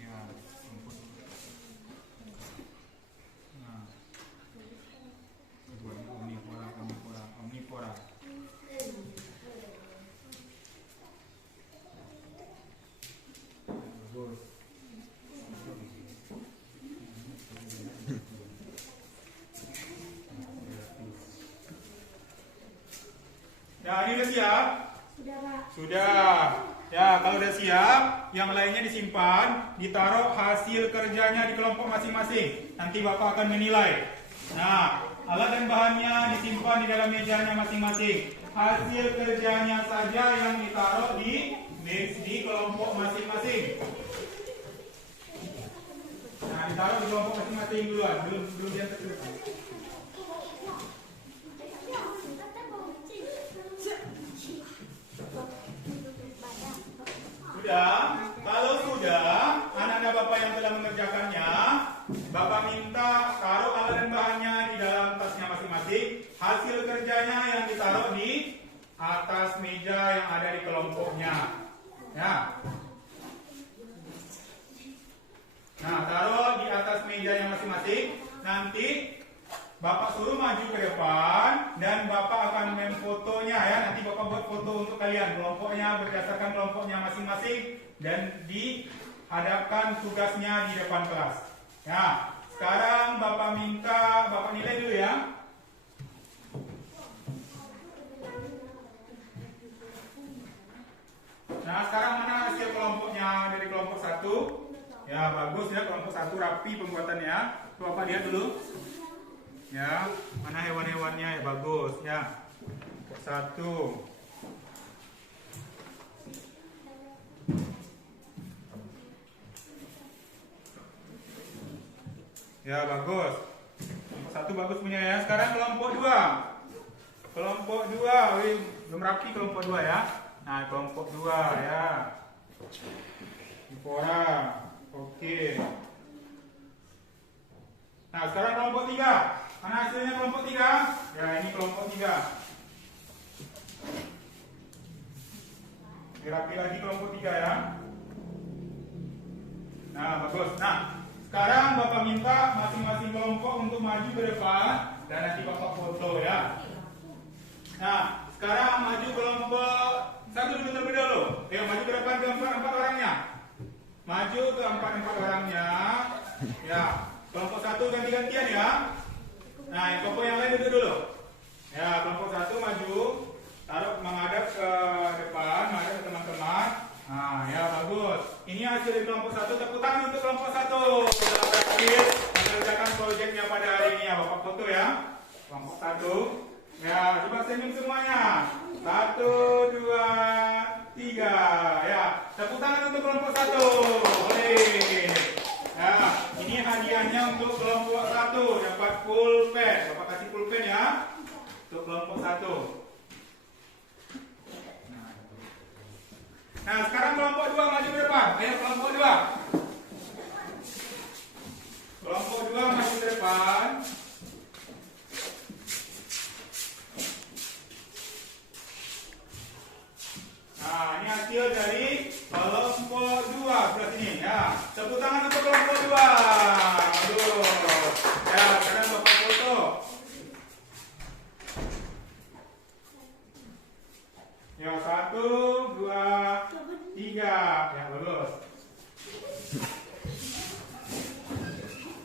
Ya, kelompok 2. Nah. Omnivora, omnivora, omnivora. Bagus. Ya, ini udah siap? Sudah. Ya, kalau udah siap, yang lainnya disimpan, ditaruh hasil kerjanya di kelompok masing-masing. Nanti Bapak akan menilai. Nah, alat dan bahannya disimpan di dalam mejanya masing-masing. Hasil kerjanya saja yang ditaruh di kelompok masing-masing. Nah, ditaruh di kelompok masing-masing duluan, belum yang terdepan. Sudah, kalau sudah, anak-anak Bapak yang telah mengerjakannya, Bapak minta taruh alat dan bahannya di dalam tasnya masing-masing. Hasil kerjanya yang ditaruh di atas meja yang ada di kelompoknya. Ya. Nah, taruh di atas meja yang masing-masing. Nanti Bapak suruh maju ke depan dan Bapak akan memfotonya ya. Nanti Bapak buat foto untuk kalian. Kelompoknya berdasarkan kelompoknya masing-masing dan dihadapkan tugasnya di depan kelas. Ya, sekarang Bapak minta Bapak nilai dulu ya. Nah, sekarang mana hasil kelompoknya dari kelompok 1? Ya, bagus ya, kelompok 1 rapi pembuatannya. Coba Bapak lihat dulu. Ya, mana hewan-hewannya ya, bagus ya. 1. Ya, bagus. Kelompok 1 bagus punya ya. Sekarang kelompok 2. Kelompok 2, wih, belum rapi kelompok 2 ya. Nah, kelompok 2 ya. Omnivora. Oke. Nah, sekarang kelompok 3. Mana hasilnya kelompok 3? Ya, ini kelompok 3. Dirapi lagi kelompok 3 ya. Nah, bagus. Nah, sekarang Bapak minta masing-masing kelompok untuk maju ke depan dan nanti Bapak foto ya. Nah, sekarang maju kelompok 1 terlebih dahulu. Ya, maju ke depan ke 4 orangnya. Maju ke 4 orangnya. Ya, kelompok 1 ganti-gantian ya. Nah, kelompok yang lain duduk dulu. Ya, kelompok 1 maju, taruh menghadap ke depan, menghadap ke teman-teman. Nah, ya bagus. Ini hasil dari kelompok 1. Tepuk tangan untuk kelompok 1. Telah berhasil mengerjakan proyeknya pada hari ini ya. Bapak foto ya. satu. Ya, coba senyum semuanya. 1, 2, 3. Ya, tepuk tangan untuk kelompok 1. Boleh. Ya, ini hadiahnya untuk kelompok 1. Dapat pulpen. Bapak kasih pulpen ya. Untuk kelompok 1. Nah, sekarang kelompok 2 maju ke depan. Ayo kelompok 2. Kelompok 2 maju ke depan. Nah, ini hasil dari kelompok 2 sebelah sini ya. Tepuk tangan untuk kelompok 2. Aduh. Ya, sekarang Bapak foto. Ya, 1, 2, 3. Ya, bagus.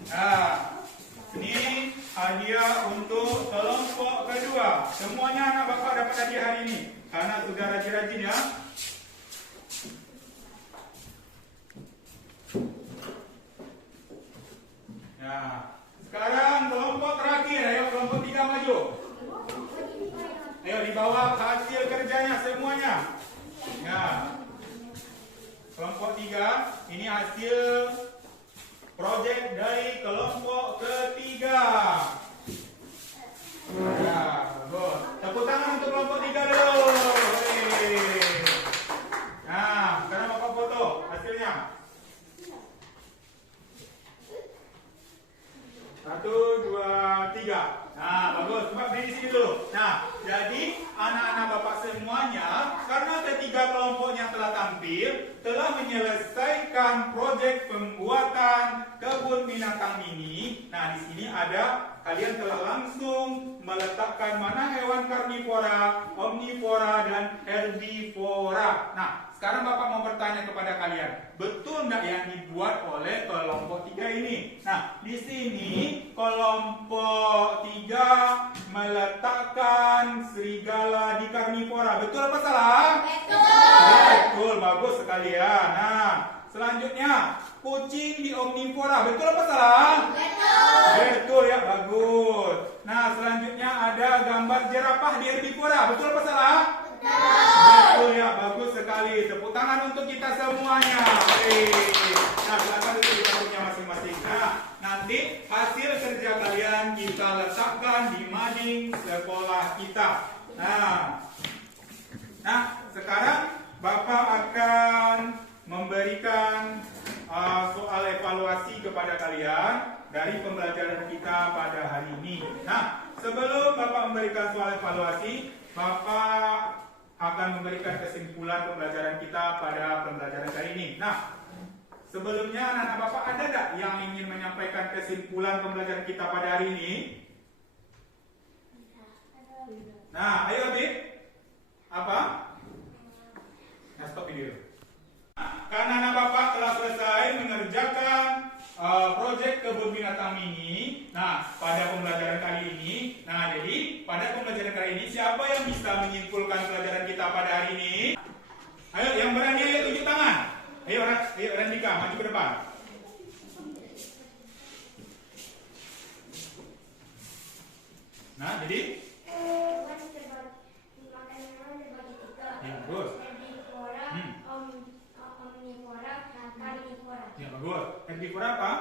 Nah, ini hadiah untuk kelompok kedua. Semuanya anak Bapak dapat hadiah hari ini karena sudah rajin-rajin ya. Nah, sekarang kelompok terakhir. Ayo kelompok 3 maju. Ayo dibawa hasil kerjanya semuanya. Ya. Kelompok 3 ini hasil proyek dari kelompok ketiga. Ya, bagus. Tepuk tangan untuk kelompok 3 dulu. Nah, sekarang Bapak foto hasilnya. 1, 2, 3. Nah, bagus. Coba beri di sini dulu. Nah, jadi anak-anak Bapak semuanya, karena ketiga kelompoknya telah tampil, telah menyelesaikan proyek pembuatan kebun binatang mini. Nah, di sini ada kalian telah langsung meletakkan mana hewan karnivora, omnivora, dan herbivora. Nah, sekarang Bapak mau bertanya kepada kalian, betul nggak yang dibuat oleh kelompok 3 ini? Nah, di sini kelompok 3 meletakkan serigala di karnivora. Betul apa salah? Betul, bagus sekali ya. Nah, selanjutnya kucing di omnivora. Betul apa salah? Betul ya, bagus. Nah, selanjutnya ada gambar jerapah di herbivora. Betul apa salah? Betul ya, bagus sekali. Tepuk tangan untuk kita semuanya. Nah, silakan duduk di tempatnya masing-masing. Nah, nanti hasil kerja kalian kita letakkan di mading sekolah kita. Nah, sekarang Bapak akan memberikan soal evaluasi kepada kalian dari pembelajaran kita pada hari ini. Nah, sebelum Bapak memberikan soal evaluasi, Bapak akan memberikan kesimpulan pembelajaran kita pada pembelajaran kali ini. Nah, sebelumnya anak-anak Bapak ada nggak yang ingin menyampaikan kesimpulan pembelajaran kita pada hari ini? Nah, ayo Abid. Apa? Nah, stop video. Karena anak Bapak telah selesai mengerjakan proyek kebun binatang mini. Nah, pada pembelajaran kali ini, jadi pada pembelajaran kali ini siapa yang bisa menyimpulkan pelajaran kita pada hari ini? Ayo, yang berani ayo tunjuk tangan. Ayo Randika, maju ke depan. Nah, jadi ya, bagus. Ya, bagus. Herbivora apa?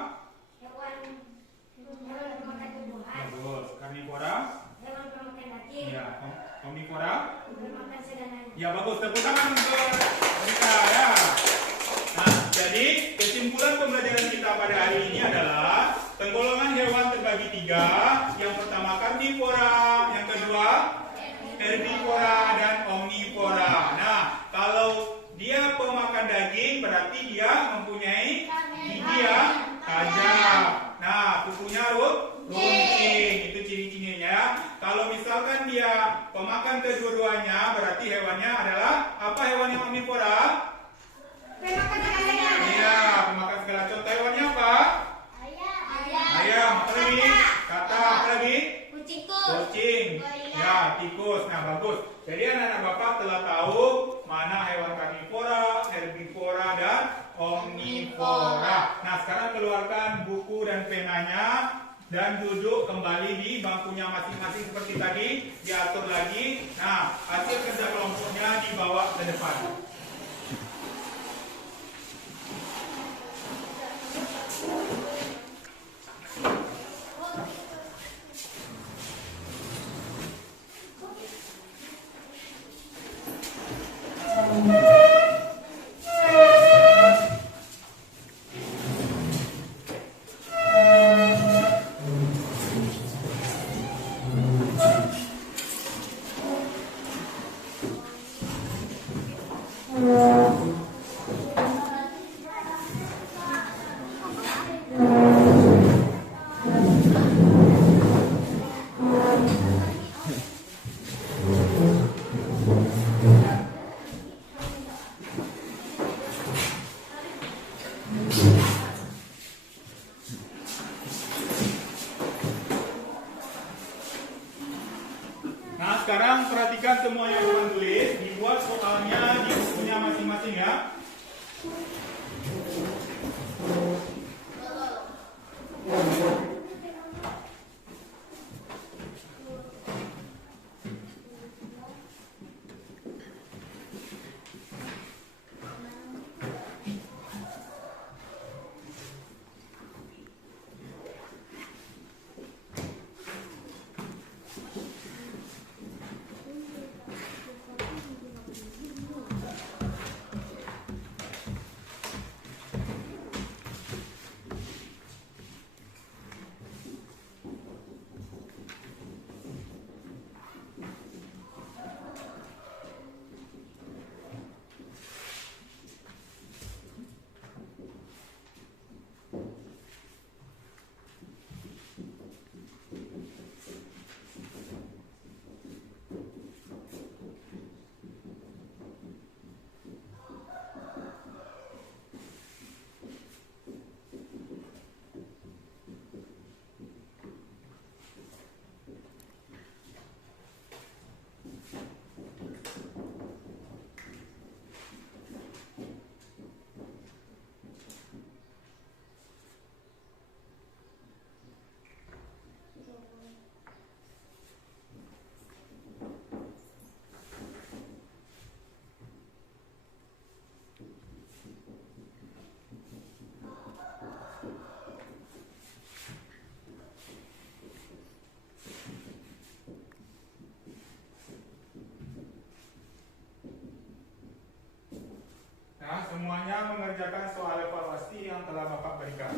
Hewan pemakan tumbuhan. Bagus. Karnivora? Hewan pemakan daging. Ya. Omnivora? Pemakan sedananya. Ya, bagus. Tepuk tangan untuk kita ya. Nah, jadi kesimpulan pembelajaran kita pada hari ini adalah penggolongan hewan terbagi 3. Yang pertama karnivora, yang kedua herbivora dan omnivora. Nah, kalau dia pemakan daging berarti dia mempunyai gigi yang tajam. Nah, kukunya runcing, itu ciri-cirinya. Kalau misalkan dia pemakan kedua-duanya, berarti hewannya adalah apa hewan yang omnivora? Pemakan segala. Iya, pemakan segala. Contoh hewannya apa? Ayam. Apa lagi? Kata apa lagi? Kucing. Ya, tikus. Nah, bagus. Jadi anak-anak Bapak telah tahu mana hewan karnivora, herbivora, dan omnivora. Nah, sekarang keluarkan buku dan penanya. dan duduk kembali di bangkunya masing-masing seperti tadi, diatur lagi. Nah, hasil kerja kelompoknya dibawa ke depan. Nah, sekarang perhatikan semua yang teman tulis, dibuat soalnya di bukunya masing-masing ya. Nah, semuanya mengerjakan soal evaluasi yang telah Bapak berikan.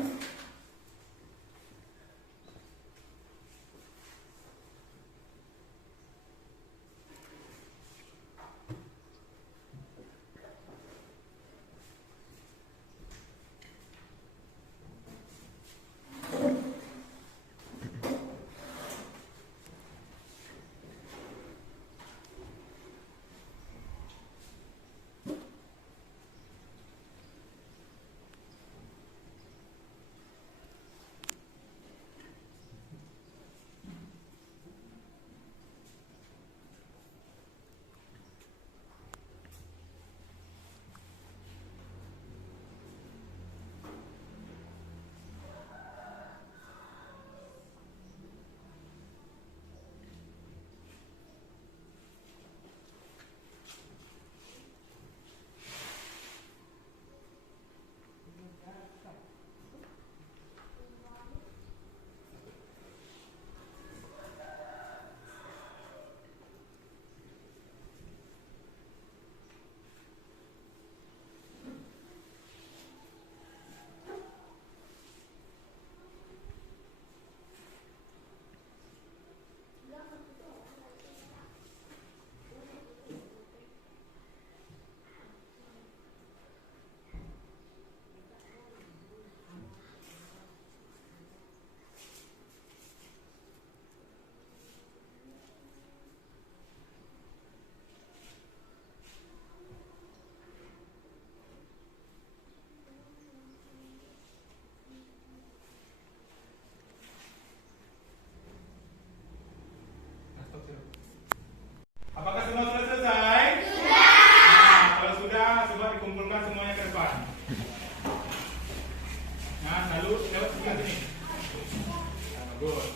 Apakah semua sudah selesai? Sudah. Nah, kalau sudah, coba dikumpulkan semuanya ke depan. Nah, lalu lewat sebelah sini. bagus.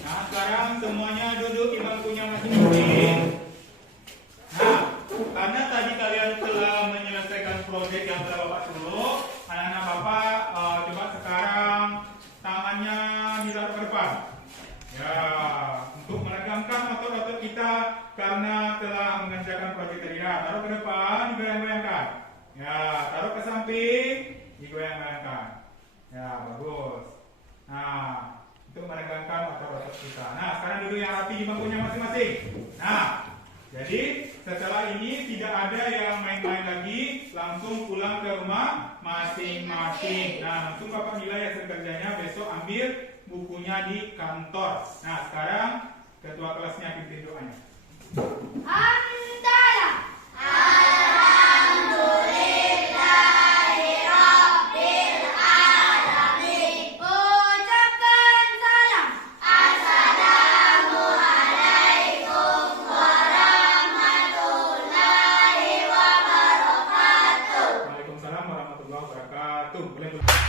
Nah, sekarang semuanya duduk di bangkunya masing-masing. Nah, karena tadi kalian telah menyelesaikan proyek yang telah Bapak suruh, anak-anak Bapak coba sekarang tangannya ditaruh ke depan. Ya, untuk meregangkan otot-otot kita karena telah mengerjakan proyek tadi. Nah, taruh ke depan, digoyang-goyangkan. Ya, taruh ke samping, digoyang-goyangkan. Ya, bagus. Nah, untuk meregangkan otot-otot kita. Nah, sekarang duduk yang rapi di bangkunya masing-masing. Nah, jadi setelah ini tidak ada yang main-main lagi, langsung pulang ke rumah masing-masing. Nah, langsung Bapak nilai hasil kerjanya, besok ambil bukunya di kantor. Nah, sekarang ketua kelasnya pimpin doanya. Hamdalah. Ucapkan salam. Waalaikumsalam warahmatullahi wabarakatuh. Boleh.